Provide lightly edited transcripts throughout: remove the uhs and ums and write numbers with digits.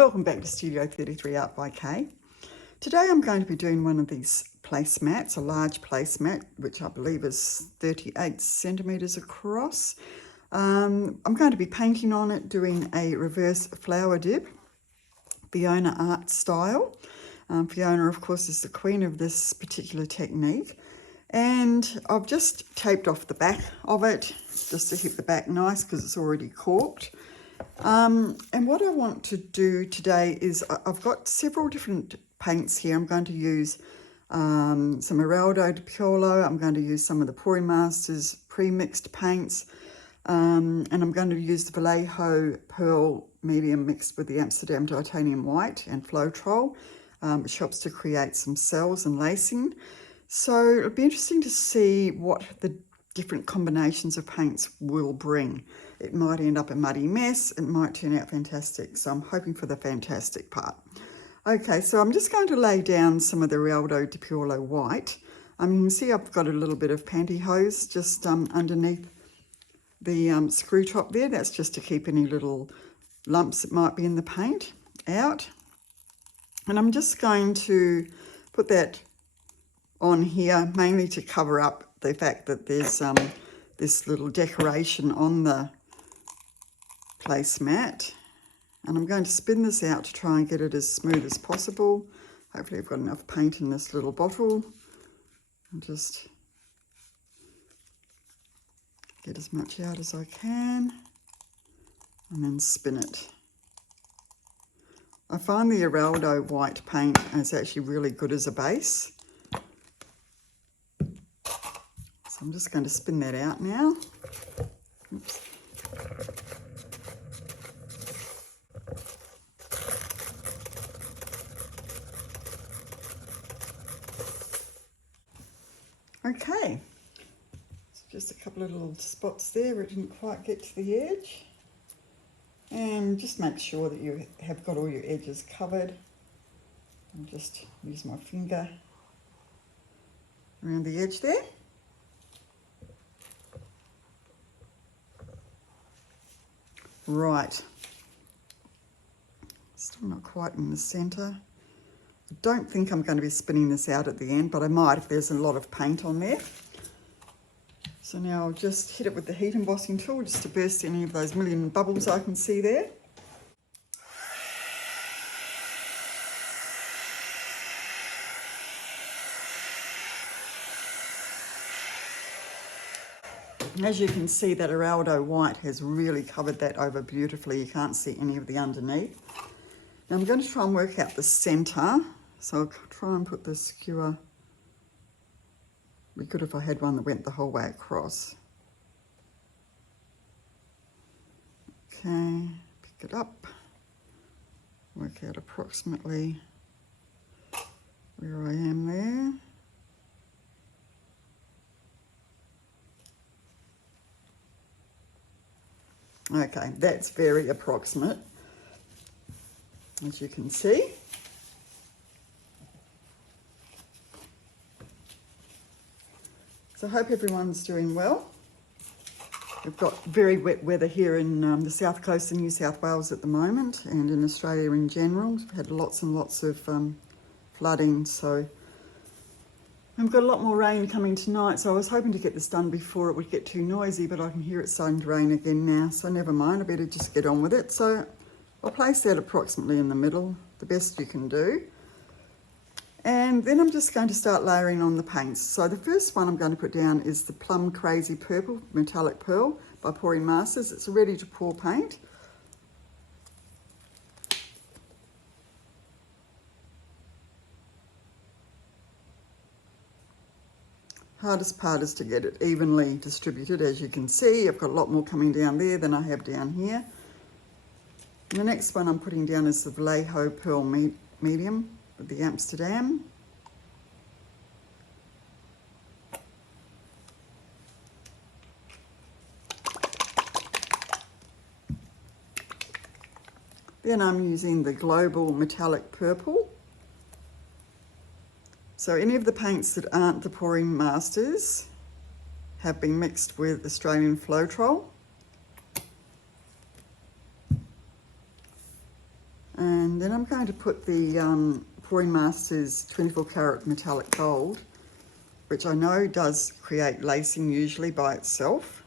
welcome back to Studio 33 Art by Kay. Today I'm going to be doing one of these placemats, a large placemat, which I believe is 38 centimetres across. I'm going to be painting on it, doing a reverse flower dip, Fiona art style. Fiona, of course, is the queen of this particular technique. And I've just taped off the back of it, just to keep the back nice because it's already corked. And what I want to do today is I've got several different paints here. I'm going to use some Eraldo di Paolo. I'm going to use some of the Pouring Masters pre-mixed paints. And I'm going to use the Vallejo Pearl Medium mixed with the Amsterdam Titanium White and Floetrol, which helps to create some cells and lacing. So it'll be interesting to see what the different combinations of paints will bring. It might end up a muddy mess, it might turn out fantastic, so I'm hoping for the fantastic part. Okay, so I'm just going to lay down some of the Eraldo di Paolo white. You can see I've got a little bit of pantyhose just underneath the screw top there. That's just to keep any little lumps that might be in the paint out. And I'm just going to put that on here mainly to cover up the fact that there's this little decoration on the placemat. And I'm going to spin this out to try and get it as smooth as possible. Hopefully I've got enough paint in this little bottle. I'll just get as much out as I can and then spin it. I find the Eraldo white paint is actually really good as a base. So I'm just going to spin that out now. Oops. Okay, so just a couple of little spots there where it didn't quite get to the edge. And just make sure that you have got all your edges covered. I'll just use my finger around the edge there. Right, still not quite in the centre. I don't think I'm going to be spinning this out at the end, but I might if there's a lot of paint on there. So now I'll just hit it with the heat embossing tool just to burst any of those million bubbles I can see there. And as you can see, that Eraldo white has really covered that over beautifully. You can't see any of the underneath. Now I'm going to try and work out the centre. So I'll try and put the skewer. It'd be good if I had one that went the whole way across. Okay, pick it up. Work out approximately where I am there. Okay, that's very approximate, as you can see. So I hope everyone's doing well. We've got very wet weather here in the south coast of New South Wales at the moment, and in Australia in general. We've had lots and lots of flooding, so we've got a lot more rain coming tonight, so I was hoping to get this done before it would get too noisy, but I can hear it starting to rain again now, so never mind, I better just get on with it. So I'll place that approximately in the middle, the best you can do. And then I'm just going to start layering on the paints. So the first one I'm going to put down is the Plum Crazy Purple Metallic Pearl by Pouring Masters. It's a ready to pour paint. Hardest part is to get it evenly distributed. As you can see, I've got a lot more coming down there than I have down here. And the next one I'm putting down is the Vallejo Pearl Medium with the Amsterdam. Then I'm using the Global Metallic Purple. So any of the paints that aren't the Pouring Masters have been mixed with Australian Floetrol. And And then I'm going to put the Pouring Masters 24 Karat Metallic Gold, which I know does create lacing usually by itself.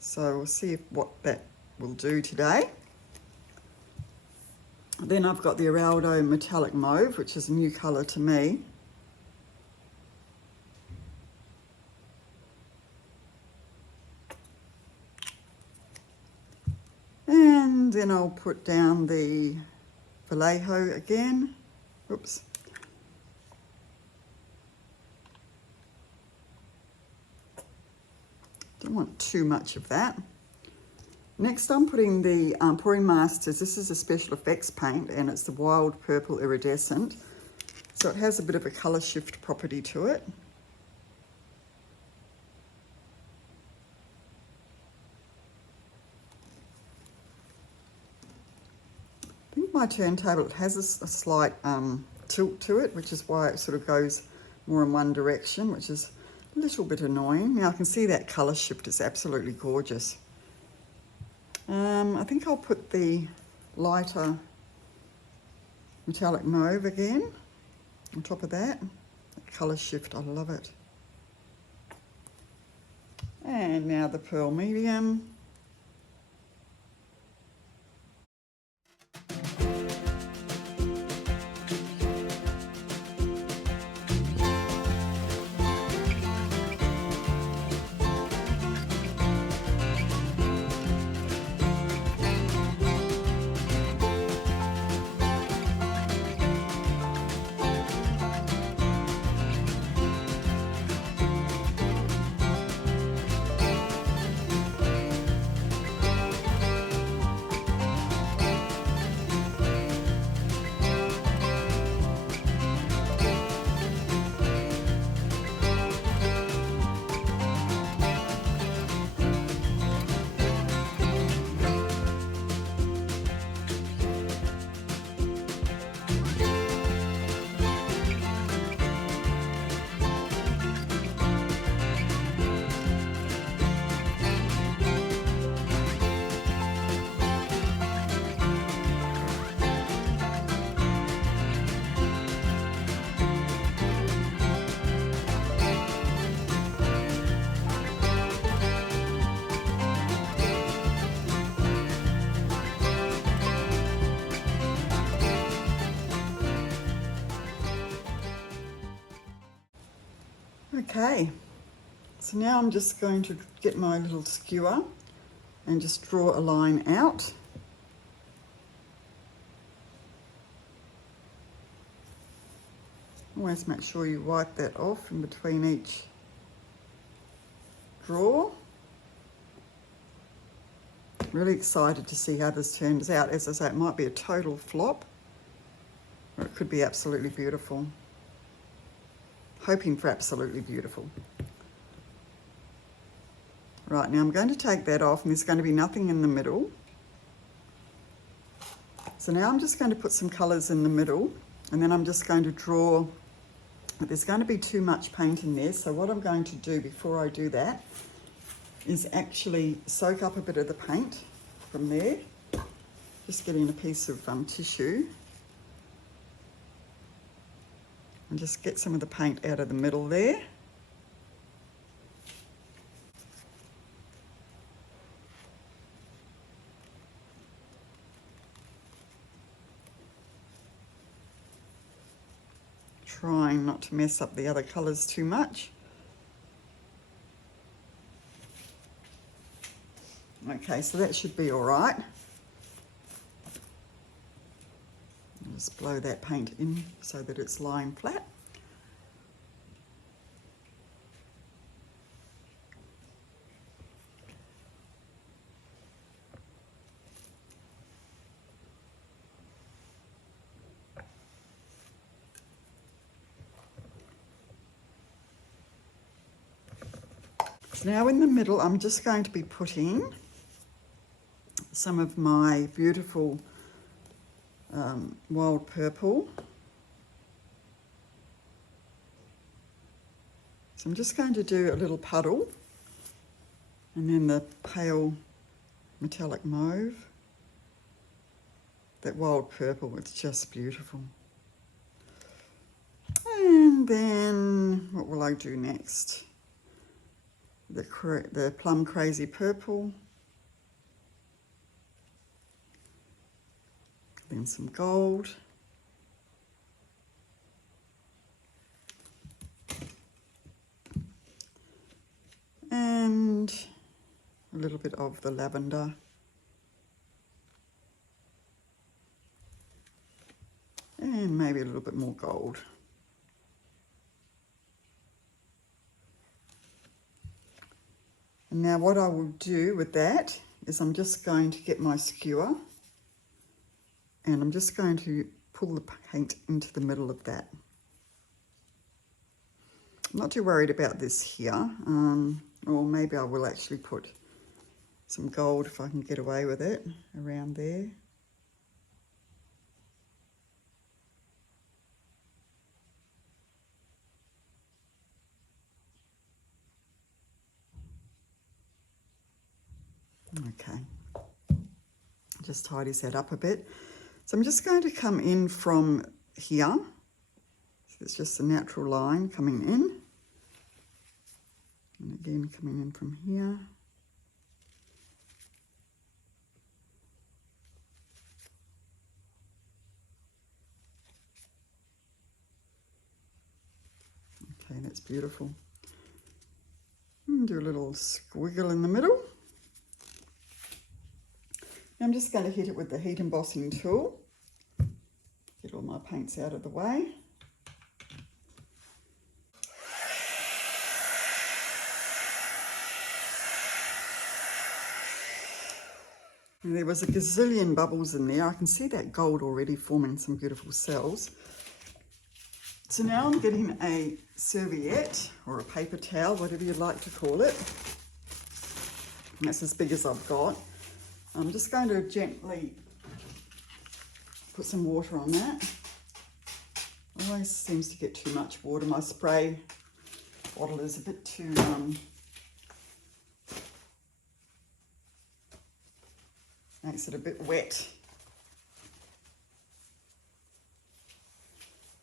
So we'll see what that will do today. Then I've got the Eraldo Metallic Mauve, which is a new colour to me. And then I'll put down the Vallejo again. Oops. Don't want too much of that. Next I'm putting the Pouring Masters. This is a special effects paint and it's the Wild Purple Iridescent. So it has a bit of a colour shift property to it. I think my turntable, it has a slight tilt to it, which is why it sort of goes more in one direction, which is a little bit annoying. Now I can see that colour shift is absolutely gorgeous. I think I'll put the lighter metallic mauve again on top of that. The colour shift, I love it. And now the pearl medium. Okay, so now I'm just going to get my little skewer and just draw a line out. Always make sure you wipe that off in between each draw. Really excited to see how this turns out. As I say, it might be a total flop, or it could be absolutely beautiful. Hoping for absolutely beautiful. Right, now I'm going to take that off and there's going to be nothing in the middle. So now I'm just going to put some colours in the middle and then I'm just going to draw, but there's going to be too much paint in there. So what I'm going to do before I do that is actually soak up a bit of the paint from there. Just getting a piece of tissue. And just get some of the paint out of the middle there. Trying not to mess up the other colours too much. Okay, so that should be all right. Just blow that paint in so that it's lying flat. So now in the middle, I'm just going to be putting some of my beautiful wild purple. So I'm just going to do a little puddle and then the pale metallic mauve, that wild purple. It's just beautiful. And then what will I do next? The Plum Crazy Purple. Then some gold. And a little bit of the lavender. And maybe a little bit more gold. And now what I will do with that is I'm just going to get my skewer and I'm just going to pull the paint into the middle of that. I'm not too worried about this here, or maybe I will actually put some gold if I can get away with it around there. Okay, just tidies that up a bit. So I'm just going to come in from here. So it's just a natural line coming in. And again, coming in from here. Okay, that's beautiful. And do a little squiggle in the middle. Now I'm just going to hit it with the heat embossing tool. Get all my paints out of the way. And there was a gazillion bubbles in there. I can see that gold already forming some beautiful cells. So now I'm getting a serviette or a paper towel, whatever you'd like to call it. And that's as big as I've got. I'm just going to gently put some water on that. Always seems to get too much water. My spray bottle is a bit too makes it a bit wet.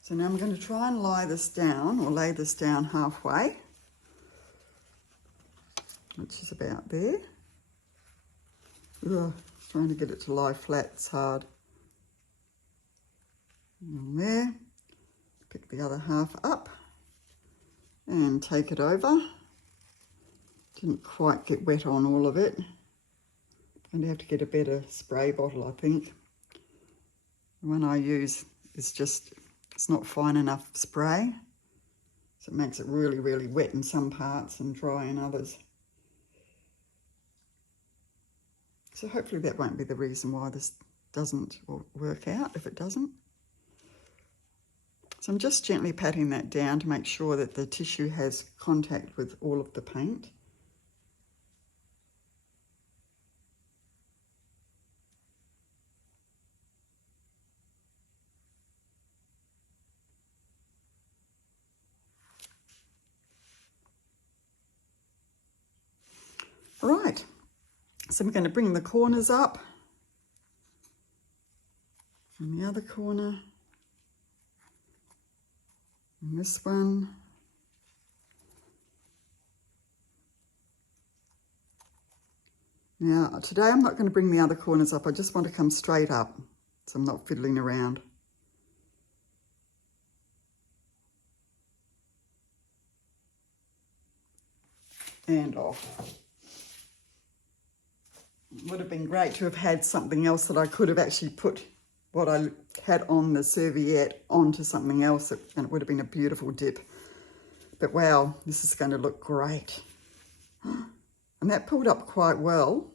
So now I'm going to try and lay this down halfway, which is about there. Ugh, trying to get it to lie flat, it's hard. And there, pick the other half up and take it over. Didn't quite get wet on all of it. Going to have to get a better spray bottle, I think. The one I use is just, it's not fine enough spray. So it makes it really, really wet in some parts and dry in others. So hopefully that won't be the reason why this doesn't work out, if it doesn't. So I'm just gently patting that down to make sure that the tissue has contact with all of the paint. Right, so we're going to bring the corners up from the other corner, and this one, now today I'm not going to bring the other corners up, I just want to come straight up, so I'm not fiddling around. And off. It would have been great to have had something else that I could have actually put what I had on the serviette onto something else, and it would have been a beautiful dip. But wow, this is going to look great. And that pulled up quite well.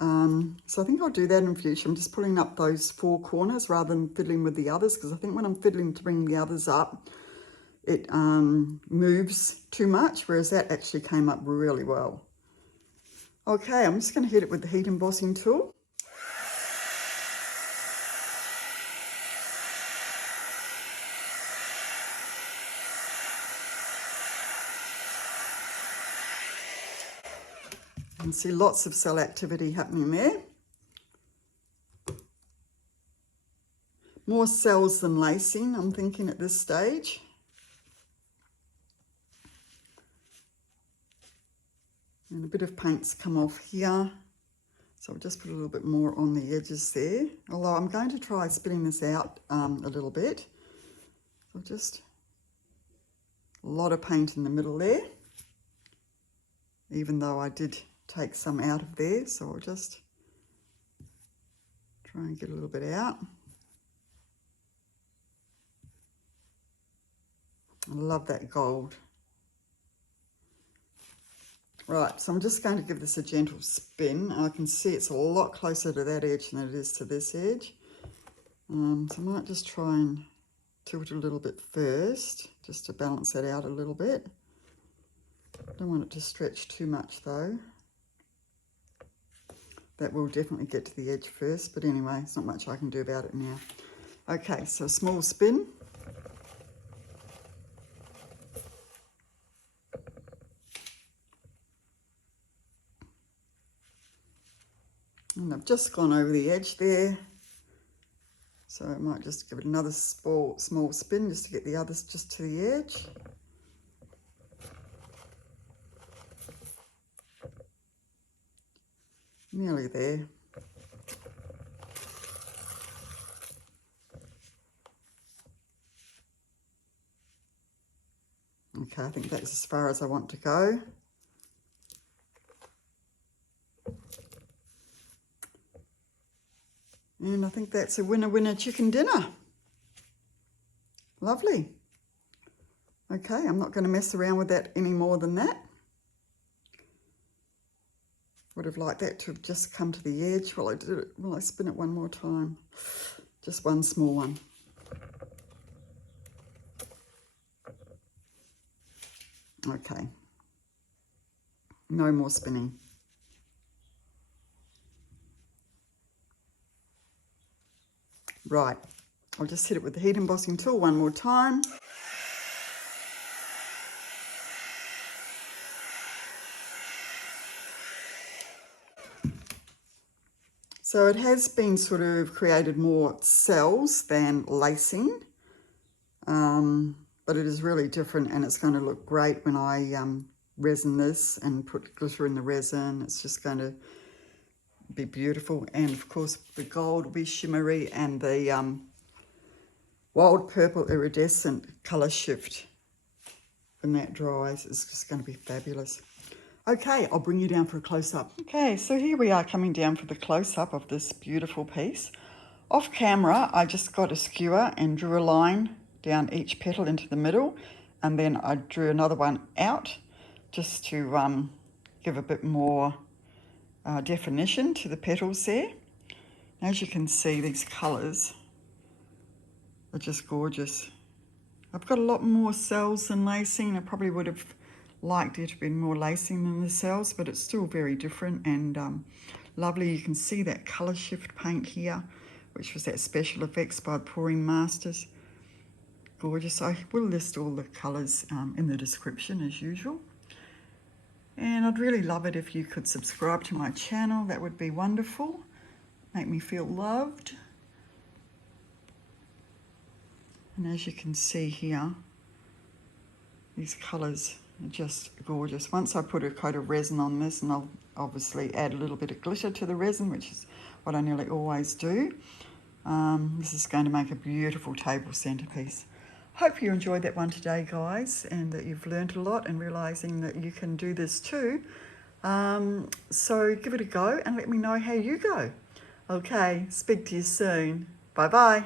So I think I'll do that in future. I'm just pulling up those four corners rather than fiddling with the others, because I think when I'm fiddling to bring the others up, it moves too much, whereas that actually came up really well. Okay, I'm just going to hit it with the heat embossing tool. You can see lots of cell activity happening there. more cells than lacing, I'm thinking at this stage. And a bit of paint's come off here. So I'll just put a little bit more on the edges there. Although I'm going to try spinning this out a little bit. So just a lot of paint in the middle there. Even though I did take some out of there. So I'll just try and get a little bit out. I love that gold. Right, so I'm just going to give this a gentle spin. I can see it's a lot closer to that edge than it is to this edge. So I might just try and tilt it a little bit first, just to balance that out a little bit. Don't want it to stretch too much though. That will definitely get to the edge first, but anyway, there's not much I can do about it now. Okay, so a small spin. And I've just gone over the edge there. So I might just give it another small spin just to get the others just to the edge. Nearly there. Okay, I think that's as far as I want to go. And I think that's a winner chicken dinner. Lovely. Okay, I'm not going to mess around with that any more than that. Would have liked that to have just come to the edge while I did it. Will I spin it one more time? Just one small one. Okay. No more spinning. Right, I'll just hit it with the heat embossing tool one more time. So it has been sort of created more cells than lacing, but it is really different, and it's going to look great when I resin this and put glitter in the resin. It's just going to be beautiful, and of course the gold will be shimmery, and the wild purple iridescent colour shift when that dries is just going to be fabulous. Okay, I'll bring you down for a close-up. Okay, so here we are coming down for the close-up of this beautiful piece. Off camera, I just got a skewer and drew a line down each petal into the middle, and then I drew another one out just to give a bit more definition to the petals there. As you can see, these colours are just gorgeous. I've got a lot more cells than lacing. I probably would have liked it to be more lacing than the cells, but it's still very different and lovely. You can see that colour shift paint here, which was that Special Effects by Pouring Masters. Gorgeous. I will list all the colours in the description as usual. And I'd really love it if you could subscribe to my channel. That would be wonderful. Make me feel loved. And as you can see here, these colours are just gorgeous. Once I put a coat of resin on this, and I'll obviously add a little bit of glitter to the resin, which is what I nearly always do. This is going to make a beautiful table centerpiece. Hope you enjoyed that one today, guys, and that you've learned a lot and realizing that you can do this too. So give it a go and let me know how you go. Okay, speak to you soon. Bye-bye.